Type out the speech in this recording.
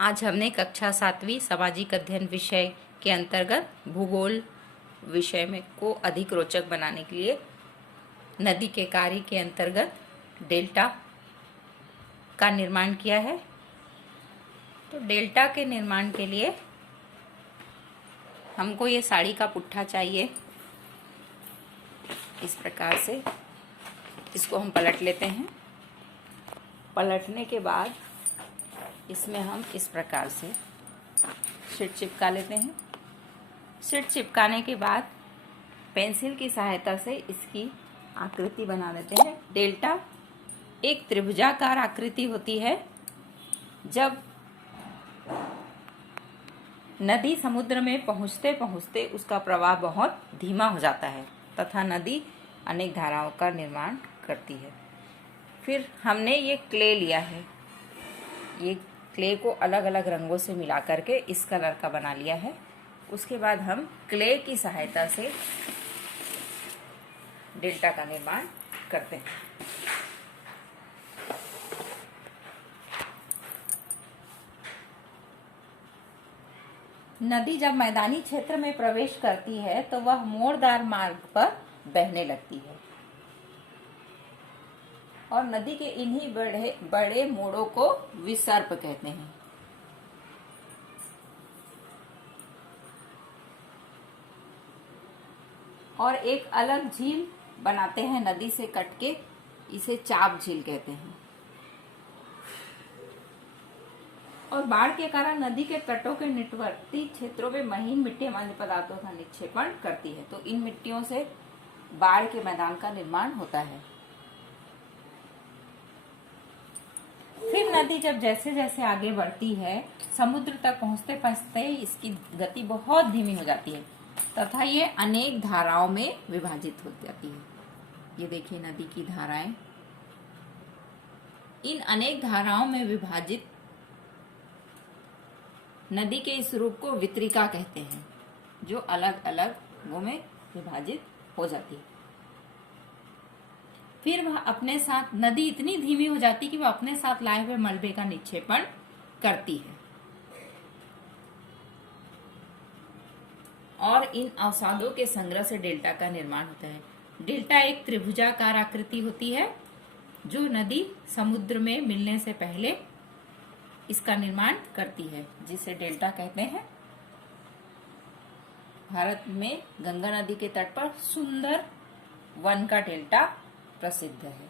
आज हमने कक्षा 7वीं सामाजिक अध्ययन विषय के अंतर्गत भूगोल विषय में को अधिक रोचक बनाने के लिए नदी के कार्य के अंतर्गत डेल्टा का निर्माण किया है। तो डेल्टा के निर्माण के लिए हमको ये साड़ी का पुट्ठा चाहिए। इस प्रकार से इसको हम पलट लेते हैं। पलटने के बाद इसमें हम इस प्रकार से शीट चिपका लेते हैं। शीट चिपकाने के बाद पेंसिल की सहायता से इसकी आकृति बना लेते हैं। डेल्टा एक त्रिभुजाकार आकृति होती है। जब नदी समुद्र में पहुंचते पहुंचते उसका प्रवाह बहुत धीमा हो जाता है तथा नदी अनेक धाराओं का निर्माण करती है। फिर हमने ये क्ले लिया है। ये क्ले को अलग अलग रंगों से मिला करके इस कलर का बना लिया है। उसके बाद हम क्ले की सहायता से डेल्टा का निर्माण करते हैं। नदी जब मैदानी क्षेत्र में प्रवेश करती है तो वह मोड़दार मार्ग पर बहने लगती है और नदी के इन्हीं बड़े मोड़ों को विसर्प कहते हैं। और एक अलग झील बनाते हैं नदी से कट के, इसे चाप झील कहते हैं। और बाढ़ के कारण नदी के तटों के निकटवर्ती क्षेत्रों में महीन मिट्टी अम्लीय पदार्थों का निक्षेपण करती है। तो इन मिट्टियों से बाढ़ के मैदान का निर्माण होता है। फिर नदी जब जैसे जैसे आगे बढ़ती है समुद्र तक पहुंचते पहुंचते इसकी गति बहुत धीमी हो जाती है तथा ये अनेक धाराओं में विभाजित हो जाती है। ये देखिए नदी की धाराएं। इन अनेक धाराओं में विभाजित नदी के इस रूप को वितरिका कहते हैं, जो अलग अलग भागों में विभाजित हो जाती है। फिर वह अपने साथ नदी इतनी धीमी हो जाती कि वह अपने साथ लाए हुए मलबे का निक्षेपण करती है और इन अवसादों के संग्रह से डेल्टा का निर्माण होता है। डेल्टा एक त्रिभुजाकार आकृति होती है जो नदी समुद्र में मिलने से पहले इसका निर्माण करती है, जिसे डेल्टा कहते हैं। भारत में गंगा नदी के तट पर सुंदर वन का डेल्टा प्रसिद्ध है।